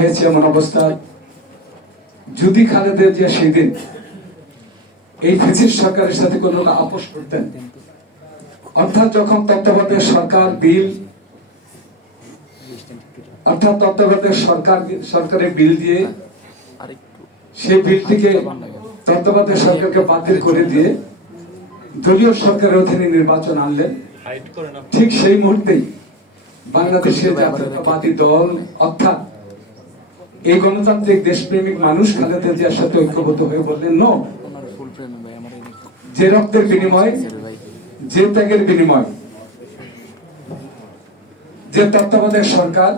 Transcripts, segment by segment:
হয়েছে এমন অবস্থা। যদি খালেদের যে সেই দিন এই ফেসিস সরকারের সাথে কোনো আপোষ করতেন অর্থাৎ যখন তত্ত্বাবধায়ক সরকার বিল অর্থাৎ তত্ত্বাবধায়ক সরকার সরকারের বিল দিয়ে সেই বিলটিকে তত্ত্বাবধায়ক সরকারকে বাতিল করে দিয়ে দলীয় সরকারের অধীনে নির্বাচন আনলেন। ঠিক সেই মুহূর্তেই বাংলাদেশের জাতীয়তাবাদী দল অর্থাৎ এই গণতান্ত্রিক দেশপ্রেমিক মানুষ খালেদা জিয়ার সাথে ঐক্যবদ্ধ হয়ে বললেন নো যে রক্তের বিনিময়, যে ত্যাগের বিনিময়, যে তত্ত্বাবধায়ক সরকার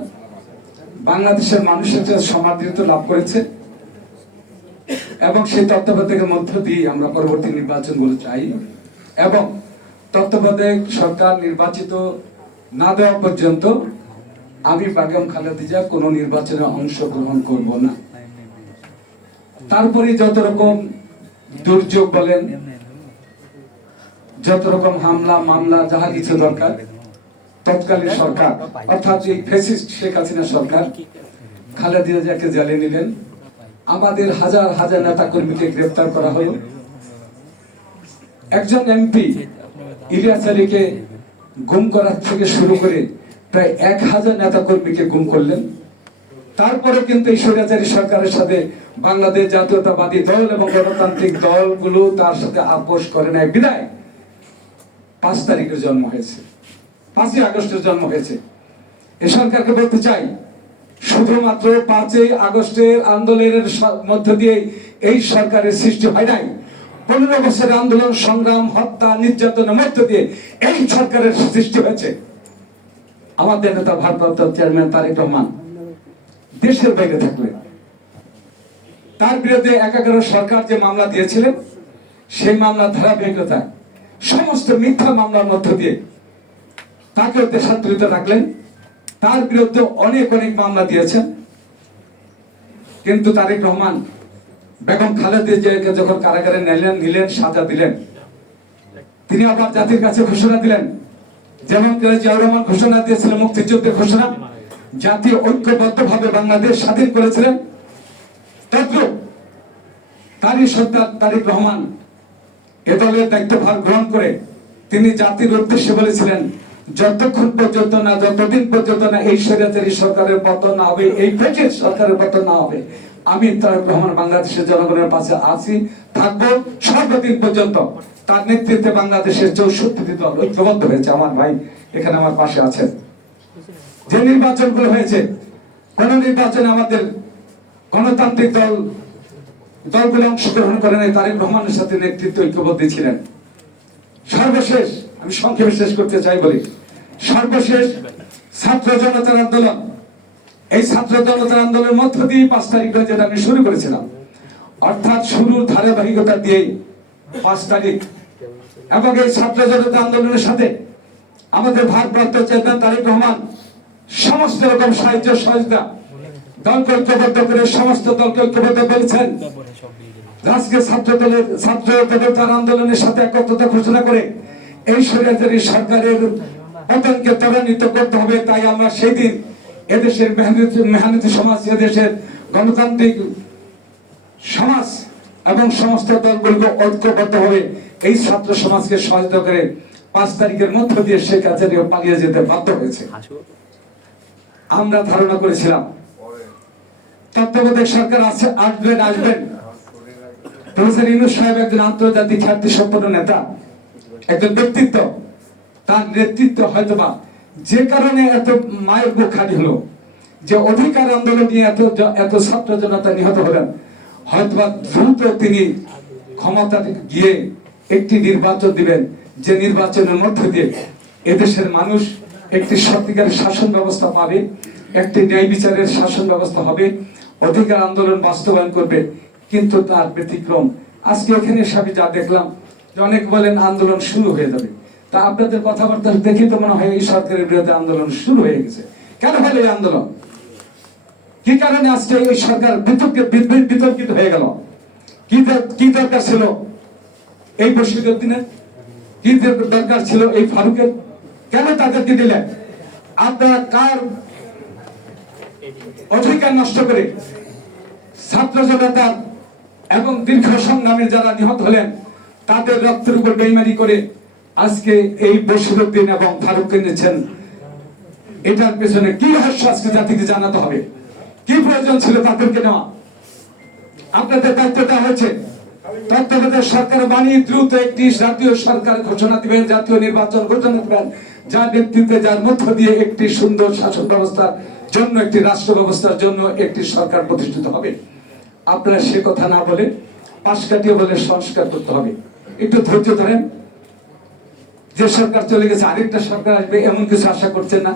বাংলাদেশের মানুষের কাছে সমাদৃত লাভ করেছে এবং সেই তত্ত্বাবধায়কের মধ্য দিয়ে আমরা পরবর্তী নির্বাচনগুলো চাই এবং তত্ত্বাবধায়ক সরকার নির্বাচিত না দেওয়া পর্যন্ত আমি বেগম খালেদা জিয়া কোনো নির্বাচনে অংশগ্রহণ করব না। তারপরে যত রকম দুর্যোগ বলেন, যত রকম হামলা, মামলা, যাহা কিছু দরকার, তৎকালীন সরকার, অর্থাৎ এই ফেসিস্ট শেখ হাসিনা সরকার, খালেদা জিয়াকে জেলে নিলেন। আমাদের হাজার হাজার নেতা কর্মীকে গ্রেফতার করা হলো। একজন এমপি ইলিয়াস আলীকে গুম করার থেকে শুরু করে প্রায় এক হাজার নেতা কর্মীকে গুম করলেন। তারপরে কিন্তু এই সরকারের সাথে বাংলাদেশ জাতীয়তাবাদী দল এবং গণতান্ত্রিক দলগুলো তার সাথে আপোষ করে নাই। বিদায়। পাঁচ তারিখের জন্ম হয়েছে। পাঁচই আগস্টের জন্ম হয়েছে। এ সরকারকে বলতে চাই, শুধুমাত্র পাঁচই আগস্টের আন্দোলনের মধ্য দিয়ে এই সরকারের সৃষ্টি হয় নাই। পনেরো বছরের আন্দোলন, সংগ্রাম, হত্যা, নির্যাতনের মধ্য দিয়ে এই সরকারের সৃষ্টি হয়েছে। আমাদের নেতা, ভারপ্রাপ্ত চেয়ারম্যান তারেক রহমান দেশের বাইরে থাকলে তার বিরুদ্ধে একাগ্র সরকার যে মামলা দিয়েছিলেন, সেই মামলা ধারাবাহিকতায়, সমস্ত মিথ্যা মামলার মধ্য দিয়ে তাকে দেশান্তরিত রাখলেন। তার বিরুদ্ধে অনেক অনেক মামলা দিয়েছেন। কিন্তু তারেক রহমান বেগম খালেদা জিয়াকে যখন কারাগারে নিলেন নিলেন, সাজা দিলেন, তিনি আবার জাতির কাছে ঘোষণা দিলেন যেমন জিয়াউর রহমান ঘোষণা দিয়েছিলেন, মুক্তিযুদ্ধের ঘোষণা। জাতীয় ঐক্যবদ্ধভাবে বাংলাদেশ স্বাধীন করেছিলেন। তদ্রুপ তারই সর্দার তারিক রহমান এ দলের দায়িত্বভার গ্রহণ করে তিনি জাতির উদ্দেশ্যে বলেছিলেন, যতক্ষণ পর্যন্ত না, যতদিন পর্যন্ত না এই স্বৈরাচারী সরকারের পতন না হবে, এই ব্রিটিশ সরকারের পতন না হবে, আমি তারেক রহমান বাংলাদেশের জনগণের পাশে আছি, থাকব সর্বদিন পর্যন্ত। তার নেতৃত্বে বাংলাদেশের চৌষট্টি দল ঐক্যবদ্ধ হয়েছে। আমার ভাই এখানে আমার পাশে আছেন। যে নির্বাচনগুলো হয়েছে কোন নির্বাচনে আমাদের গণতান্ত্রিক দল, দলগুলো অংশগ্রহণ করে নাই, তারেক রহমানের সাথে নেতৃত্ব ঐক্যবদ্ধ ছিলেন। সর্বশেষ, আমি সংক্ষেপে শেষ করতে চাই বলি, সর্বশেষ ছাত্র জনতার আন্দোলন। এই ছাত্র জনতার আন্দোলনের মধ্য দিয়ে পাঁচ তারিখ যেটা আমি শুরু করেছিলাম। অর্থাৎ শুরুর ধারাবাহিকতা দিয়েই পাঁচ তারিখ। এবং এই ছাত্র আন্দোলনের সাথে আমাদের ভারপ্রাপ্ত চেয়ারম্যান তারেক রহমান সমস্ত রকম সাহায্য সহযোগিতা দলকে ঐক্যবদ্ধ করে সমস্ত দলকে ঐক্যবদ্ধ করেছেন। আজকে ছাত্র দলের ছাত্র আন্দোলনের সাথে একত্রতা ঘোষণা করে এই সরকারের পতনকে ত্বরান্বিত করতে হবে। তাই আমরা সেই দিন এদেশের মেহনতি সমাজ, এদেশের গণতান্ত্রিক সমাজ এবং সমস্ত দলগুলোকে ঐক্যবদ্ধ হবে এই ছাত্র সমাজকে সহায়তা করে পাঁচ তারিখের মধ্য দিয়ে শেখ হাসিনা পালিয়ে যেতে বাধ্য হয়েছে। আমরা ধারণা করেছিলাম তত্ত্বাবধায়ক সরকার আছে আসবেন আসবেন। প্রফেসর সাহেব একজন আন্তর্জাতিক খ্যাতি সম্পন্ন নেতা একজন ব্যক্তিত্ব। তার নেতৃত্ব হয়তোবা যে কারণে এত মায়ের বুক খালি হলো যে অধিকার আন্দোলন নিয়ে এত এত ছাত্র জনতা নিহত হলেন হয়তোবা দ্রুত তিনি ক্ষমতা গিয়ে একটি নির্বাচন দিবেন, যে নির্বাচনের মধ্য দিয়ে এদেশের মানুষ একটি সত্যিকারের শাসন ব্যবস্থা পাবে, একটি ন্যায় বিচারের শাসন ব্যবস্থা হবে, অধিকার আন্দোলন বাস্তবায়ন করবে, কিন্তু তার ব্যতিক্রম। আজকে এখানে সবই যা দেখলাম, যে অনেক বলেন আন্দোলন শুরু হয়ে যাবে। তা আপনাদের কথাবার্তা দেখি তো মনে হয় এই সরকারের বিরুদ্ধে আন্দোলন শুরু হয়ে গেছে। কেন হলো এই আন্দোলন? কি কারণে আজকে এই সরকার বিতর্কিত হয়ে গেল? কি কি দরকার ছিল এই বসিরের দিনে? কি দরকার ছিল এই ফারুকের? কেন তাদেরকে দিলেন আপনারা কার অধিকার নষ্ট করে ছাত্র জনতা এবং দীর্ঘ সংগ্রামে যারা নিহত হলেন, তাদের রক্তের উপর বেইমানি করে আজকে এই বসিরুদ্দিন এবং ফারুককে নিচ্ছেন এটার পেছনে কি রহস্য আজকে জাতিকে জানাতে হবে? কি প্রয়োজন ছিল তাদেরকে নেওয়া? আপনাদের দায়িত্ব দেওয়া হয়েছে, তত্ত্বাবধায়ক সরকার বানিয়ে দ্রুত একটি জাতীয় সরকার ঘোষণা দিবেন, জাতীয় নির্বাচন ঘোষণা দিবেন, যার নেতৃত্বে, যার মধ্য দিয়ে একটি সুন্দর শাসন ব্যবস্থার জন্য, একটি রাষ্ট্র ব্যবস্থার জন্য একটি সরকার প্রতিষ্ঠিত হবে। আপনারা সে কথা না বলে পাশ কাটিয়ে বলে সংস্কার করতে হবে। একটু ধৈর্য ধরেন। যে সরকার চলে গেছে, আরেকটা সরকার আসবে, এমন কিছু আশা করছেন না।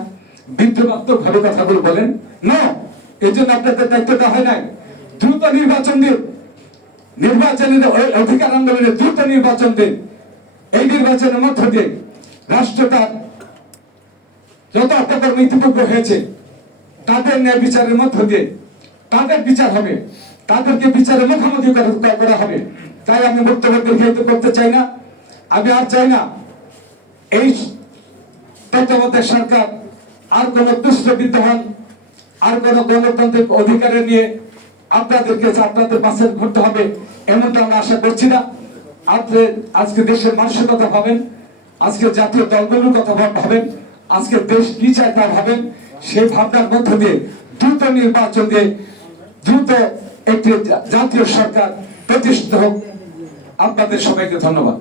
বিদ্রুপাত্মক ভাবে কথাগুলো বলেন। না! এই জন্য আপনাদের দায়িত্ব দেওয়া হয় নাই। দ্রুত নির্বাচন দিন। নির্বাচনের অধিকার আন্দোলনে দ্রুত নির্বাচন দিন। এই নির্বাচনের মধ্য দিয়ে রাষ্ট্রটা যত অত্যাকর্ম ইতিপূর্ব হয়েছে, তাদের ন্যায় বিচারের মধ্য দিয়ে তাদের বিচার হবে। তাদেরকে বিচারের মুখোমুখি করা হবে। তাই আমি বক্তব্য দীর্ঘায়িত করতে চাই না। আমি আর চাই না এই তত্ত্বাবধায়ক সরকার আর কোন দুষ্ট বিদ্যমান আর কোন গণতান্ত্রিক অধিকারে নিয়ে আপনাদেরকে আপনাদের পাশে ঘুরতে হবে, এমনটা আমরা আশা করছি না। আপনি আজকে দেশের মানুষের কথা ভাবেন, আজকে জাতীয় দলগুলোর কথা ভাবেন, আজকে দেশ কি চায় তা ভাবেন, সেই ভাবনার মধ্য দিয়ে দ্রুত নির্বাচন দিয়ে দ্রুত একটি জাতীয় সরকার প্রতিষ্ঠিত হোক। আপনাদের সবাইকে ধন্যবাদ।